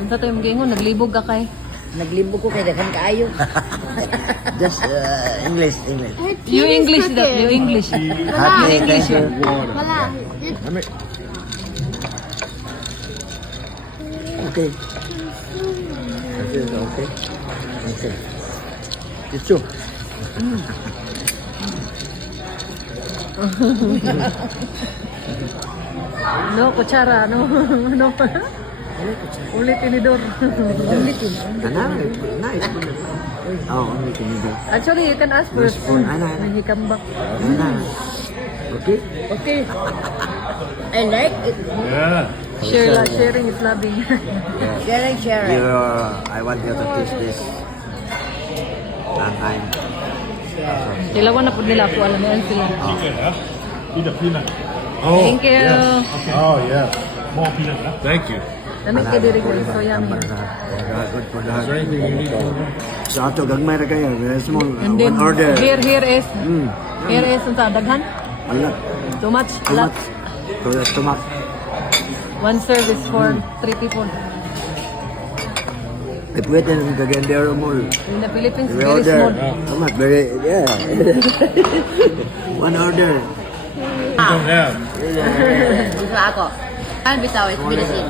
Unsa tayo mag-ingon, naglibog ka kay. Naglibog ko kay daghan kaayo. Just English. You English that, you English. Happy, English thank you. Wala. Okay. Okay. Okay. Tissue. No, kutsara, no. No. Ulit tinidor. Nice. Oh, only tinidor. Actually, you can ask for a spoon. May hikambak. Okay. Okay. I like it. Yeah. Sharing is loving. Sharing. I want you to taste this. And I'm. Silawan na po nila po, alam mo yan sila. Chicken, huh? Eat the peanut. Oh, Thank you. Yes. Okay. Oh, yeah. More peanut, huh? Thank you. Namit ka diri guys, so yummy. Good for Is there anything you need to So, ato, gagmay na kayo. Very small. And then, One order. here is, here is, unsa, daghan? A lot. Too much? How Lot. much? Too much. One service for 3 people. Pwede na yung kagandero mo. In the Philippines, We very order. small. How much? Very, yeah. One order. You don't have. Gusto ako. Ano bitaw? It's Binasin.